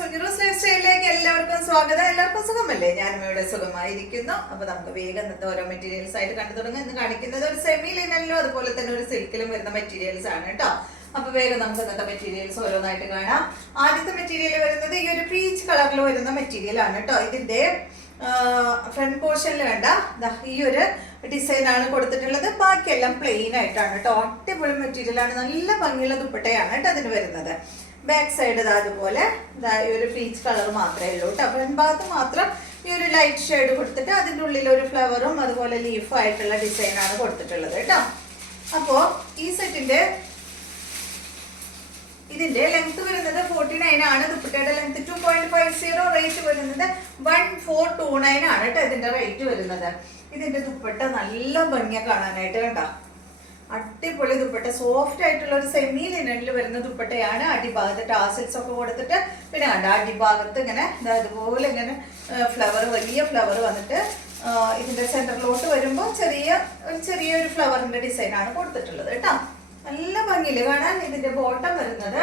സ്റ്റൈലിലേക്ക് എല്ലാവർക്കും സ്വാഗതം. എല്ലാവർക്കും സുഖമല്ലേ? ഞാനും ഇവിടെ സുഖമായിരിക്കുന്നു. അപ്പൊ നമുക്ക് വേഗം ഇന്നത്തെ ഓരോ മെറ്റീരിയൽസ് ആയിട്ട് കണ്ടു തുടങ്ങാം. ഇന്ന് കാണിക്കുന്നത് ഒരു സെമി ലിനനിലും അതുപോലെ തന്നെ ഒരു സിൽക്കിലും വരുന്ന മെറ്റീരിയൽസ് ആണ് കേട്ടോ. അപ്പൊ വേഗം നമുക്ക് ഇന്നത്തെ മെറ്റീരിയൽസ് ഓരോന്നായിട്ട് കാണാം. ആദ്യത്തെ മെറ്റീരിയൽ വരുന്നത് ഈ ഒരു പീച്ച് കളറിൽ വരുന്ന മെറ്റീരിയൽ ആണ് കേട്ടോ. ഇതിന്റെ ഫ്രണ്ട് പോർഷനിൽ വേണ്ട ഈ ഒരു ഡിസൈൻ ആണ് കൊടുത്തിട്ടുള്ളത്. ബാക്കിയെല്ലാം പ്ലെയിൻ ആയിട്ടാണ് കേട്ടോ. അടിപൊളി മെറ്റീരിയൽ ആണ്. നല്ല ഭംഗിയുള്ള ദുപ്പട്ടയാണ് കേട്ടോ അതിന് വരുന്നത്. ബാക്ക് സൈഡ് അതുപോലെ ഈ ഒരു പീച്ച് കളർ മാത്രമേ ഉള്ളൂ കേട്ടോ. ഫ്രണ്ട് ഭാഗത്ത് മാത്രം ഈ ഒരു ലൈറ്റ് ഷെയ്ഡ് കൊടുത്തിട്ട് അതിൻ്റെ ഉള്ളിൽ ഒരു ഫ്ലവറും അതുപോലെ ലീഫും ആയിട്ടുള്ള ഡിസൈനാണ് കൊടുത്തിട്ടുള്ളത് കേട്ടോ. അപ്പോൾ ഈ സെറ്റിന്റെ ഇതിന്റെ ലെങ്ത് വരുന്നത് 49 ആണ്. ദുപ്പട്ടയുടെ ലെങ്ത് 2.50, റേറ്റ് വരുന്നത് 1429 ആണ് കേട്ടോ ഇതിന്റെ റേറ്റ് വരുന്നത്. ഇതിന്റെ ദുപ്പട്ട നല്ല ഭംഗിയാ കാണാനായിട്ട് കണ്ടോ. അടിപൊളി ദുപ്പട്ട, സോഫ്റ്റ് ആയിട്ടുള്ള ഒരു സെമി ലിനനിൽ വരുന്ന ദുപ്പട്ടയാണ്. അടിഭാഗത്ത് ടാസിൽസ് ഒക്കെ കൊടുത്തിട്ട് പിന്നെ കണ്ട അടിഭാഗത്ത് ഇങ്ങനെ അതുപോലെ ഇങ്ങനെ ഫ്ലവർ, വലിയ ഫ്ലവർ വന്നിട്ട് ഇതിന്റെ സെന്ററിലോട്ട് വരുമ്പോൾ ചെറിയൊരു ഫ്ലവറിന്റെ ഡിസൈനാണ് കൊടുത്തിട്ടുള്ളത് കേട്ടോ. നല്ല ഭംഗിയില് കാണാൻ. ഇതിന്റെ ബോട്ടം വരുന്നത്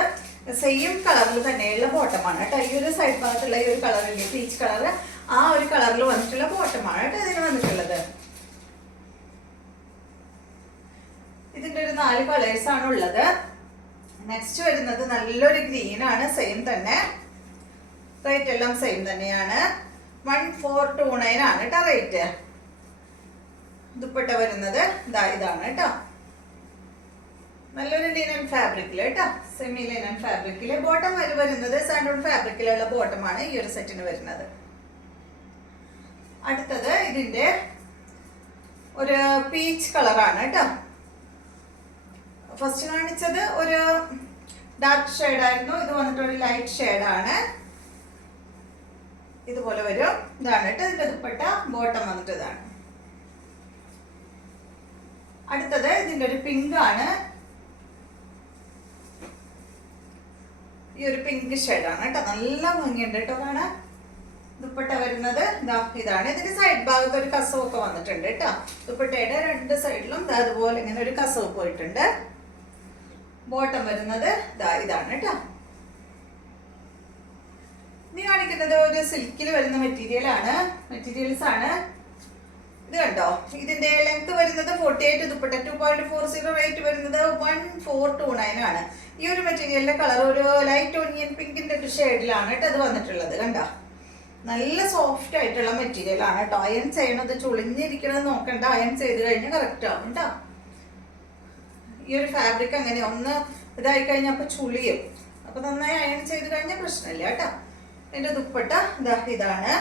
സെയിം കളറിൽ തന്നെയുള്ള ബോട്ടമാണ് കേട്ടോ. ഈ ഒരു സൈഡ് ഭാഗത്തുള്ള ഈ ഒരു കളറില്ലേ പീച്ച് കളർ, ആ ഒരു കളറിൽ വന്നിട്ടുള്ള ബോട്ടമാണ് കേട്ടോ ഇതിന് വന്നിട്ടുള്ളത്. ഇതിന്റെ ഒരു 4 കളേഴ്സ് ആണ് ഉള്ളത്. നെക്സ്റ്റ് വരുന്നത് നല്ലൊരു ഗ്രീൻ ആണ്. സെയിം തന്നെ റേറ്റ് എല്ലാം സെയിം തന്നെയാണ്. 1429 ആണ് കേട്ടോ റേറ്റ്. ദുപ്പട്ട വരുന്നത് ഇതാണ് കേട്ടോ. നല്ലൊരു ലിനൻ ഫാബ്രിക്കില് കേട്ടോ, സെമി ലിനൻ ഫാബ്രിക്കില്. ബോട്ടം വരുന്നത് സാൻഡൂൺ ഫാബ്രിക്കിലുള്ള ബോട്ടമാണ് ഈ ഒരു സെറ്റിന് വരുന്നത്. അടുത്തത് ഇതിന്റെ ഒരു പീച്ച് കളറാണ് കേട്ടോ. ഫസ്റ്റ് കാണിച്ചത് ഒരു ഡാർക്ക് ഷെയ്ഡ് ആയിരുന്നു. ഇത് വന്നിട്ട് ഒരു ലൈറ്റ് ഷെയ്ഡാണ്. ഇതുപോലെ വരും. ഇതാണ് കേട്ടോ ഇതിന്റെ ദുപ്പട്ട. ബോട്ടം വന്നിട്ട് ഇതാണ്. അടുത്തത് ഇതിന്റെ ഒരു പിങ്ക് ആണ്. ഈ ഒരു പിങ്ക് ഷെയ്ഡാണ് കേട്ടോ. നല്ല ഭംഗിയുണ്ട് കേട്ടോ കാണാൻ. ദുപ്പട്ട വരുന്നത് ഇതാണ്. ഇതിന്റെ സൈഡ് ഭാഗത്ത് ഒരു കസവൊക്കെ വന്നിട്ടുണ്ട് കേട്ടോ. ദുപ്പട്ടയുടെ 2 സൈഡിലും അതുപോലെ ഇങ്ങനെ ഒരു കസവ് പോയിട്ടുണ്ട്. ബോട്ടം വരുന്നത് ഇതാണ് കേട്ടോ. ഇനി കാണിക്കുന്നത് ഒരു സിൽക്കിൽ വരുന്ന മെറ്റീരിയൽസ് ആണ്. ഇത് കണ്ടോ. ഇതിന്റെ ലെങ്ത് വരുന്നത് 48, ദുപ്പട്ട 2.40, റേറ്റ് വരുന്നത് 1429 ആണ്. ഈ ഒരു മെറ്റീരിയലിന്റെ കളർ ഒരു ലൈറ്റ് ഓണിയൻ പിങ്കിന്റെ ഒരു ഷെയ്ഡിലാണ് കേട്ടോ അത് വന്നിട്ടുള്ളത്. കണ്ടോ, നല്ല സോഫ്റ്റ് ആയിട്ടുള്ള മെറ്റീരിയൽ ആണ് കേട്ടോ. അയൺ ചെയ്യണത് ചുളിഞ്ഞിരിക്കണത് നോക്കണ്ട. അയൺ ചെയ്ത് കഴിഞ്ഞാൽ കറക്റ്റ് ആവും കേട്ടോ. ഈ ഒരു ഫാബ്രിക് അങ്ങനെ ഒന്ന് ഇതായി കഴിഞ്ഞാൽ അപ്പൊ ചുളിയും. അപ്പൊ നന്നായി അയൺ ചെയ്ത് കഴിഞ്ഞാൽ പ്രശ്നമില്ല കേട്ടോ. എന്റെ ദുപ്പട്ട ഇതാണ്.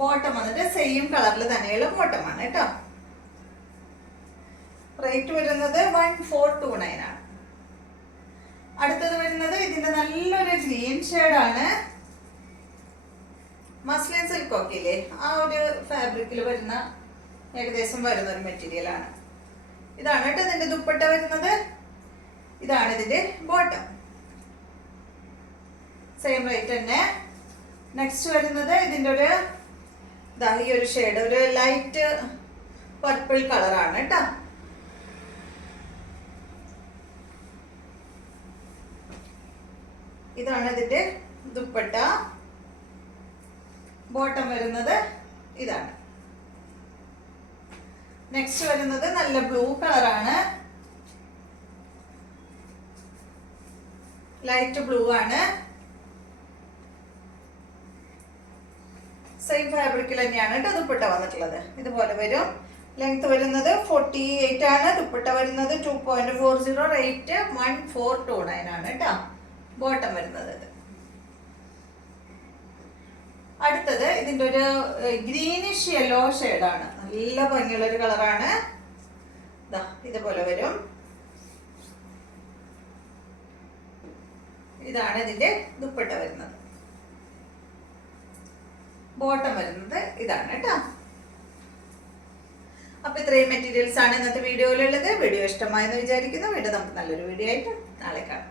ബോട്ടം വന്നിട്ട് സെയിം കളറിൽ തന്നെയുള്ള ബോട്ടമാണ് കേട്ടോ. റേറ്റ് വരുന്നത് 1429 ആണ്. അടുത്തത് വരുന്നത് ഇതിന്റെ നല്ലൊരു ഗ്രീൻ ഷെയ്ഡാണ്. മസ്ലിൻ സിൽക്ക് ഒക്കെ ഇല്ലേ, ആ ഒരു ഫാബ്രിക്കിൽ വരുന്ന ഏകദേശം വരുന്ന ഒരു മെറ്റീരിയൽ ആണ്. ഇതാണ് കേട്ടോ ഇതിന്റെ ദുപ്പട്ട വരുന്നത്. ഇതാണ് ഇതിന്റെ ബോട്ടം. സെയിം റേറ്റ് തന്നെ. നെക്സ്റ്റ് വരുന്നത് ഇതിന്റെ ഒരു ഈ ഒരു ഷെയ്ഡ്, ഒരു ലൈറ്റ് പർപ്പിൾ കളറാണ് കേട്ടോ. ഇതാണ് ഇതിന്റെ ദുപ്പട്ട. ബോട്ടം വരുന്നത് ഇതാണ്. നെക്സ്റ്റ് വരുന്നത് നല്ല ബ്ലൂ കളറാണ്. ലൈറ്റ് ബ്ലൂ ആണ്. സെയിം ഫാബ്രിക്കിൽ തന്നെയാണ് കേട്ടോ ദുപ്പട്ട വന്നിട്ടുള്ളത്. ഇതുപോലെ വരും. ലെങ്ത് വരുന്നത് 48 ആണ്. ദുപ്പട്ട വരുന്നത് 2.40, റേറ്റ് 1429 ആണ് കേട്ടോ. ബോട്ടം വരുന്നത് അടുത്തത് ഇതിന്റെ ഒരു ഗ്രീനിഷ് യെല്ലോ ഷെയ്ഡാണ്. നല്ല ഭംഗിയുള്ള ഒരു കളറാണ്. ഇതുപോലെ വരും. ഇതാണ് ഇതിന്റെ ദുപ്പട്ട വരുന്നത്. ബോട്ടം വരുന്നത് ഇതാണ് കേട്ടോ. അപ്പൊ ഇത്രയും മെറ്റീരിയൽസ് ആണ് ഇന്നത്തെ വീഡിയോയിലുള്ളത്. വീഡിയോ ഇഷ്ടമായെന്ന് വിചാരിക്കുന്നു. വീണ്ടും നമുക്ക് നല്ലൊരു വീഡിയോ ആയിട്ട് നാളെ കാണാം.